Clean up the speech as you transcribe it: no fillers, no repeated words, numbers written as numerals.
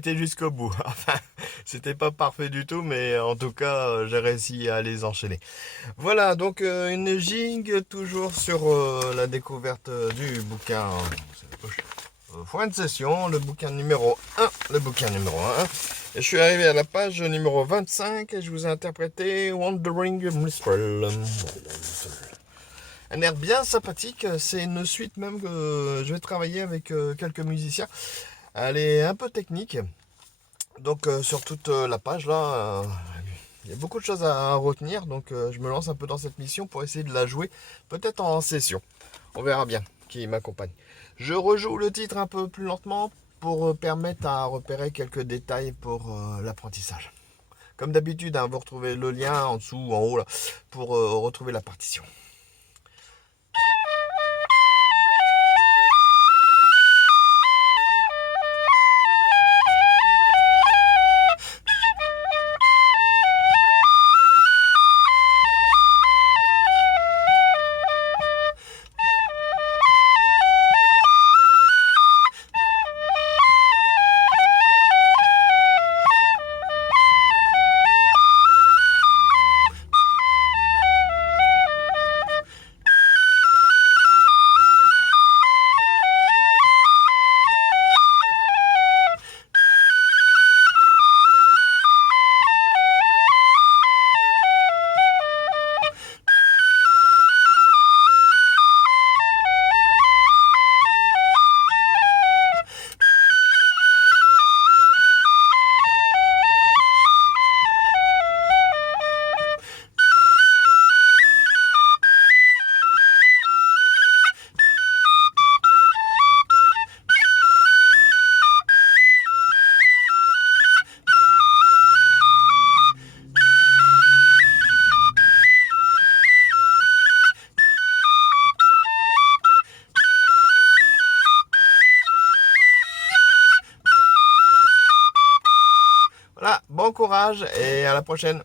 été jusqu'au bout. Enfin, c'était pas parfait du tout, mais en tout cas, j'ai réussi à les enchaîner. Voilà, donc une gigue toujours sur la découverte du bouquin. Fin de session, le bouquin numéro un, le bouquin numéro un. Et je suis arrivé à la page numéro 25 et je vous ai interprété Wandering Mistral. Un air bien sympathique, c'est une suite même que je vais travailler avec quelques musiciens. Elle est un peu technique, donc sur toute la page là, il y a beaucoup de choses à retenir, donc je me lance un peu dans cette mission pour essayer de la jouer, peut-être en session. On verra bien qui m'accompagne. Je rejoue le titre un peu plus lentement pour permettre à repérer quelques détails pour l'apprentissage. Comme d'habitude, hein, vous retrouvez le lien en dessous ou en haut là, pour retrouver la partition. Voilà, bon courage et à la prochaine.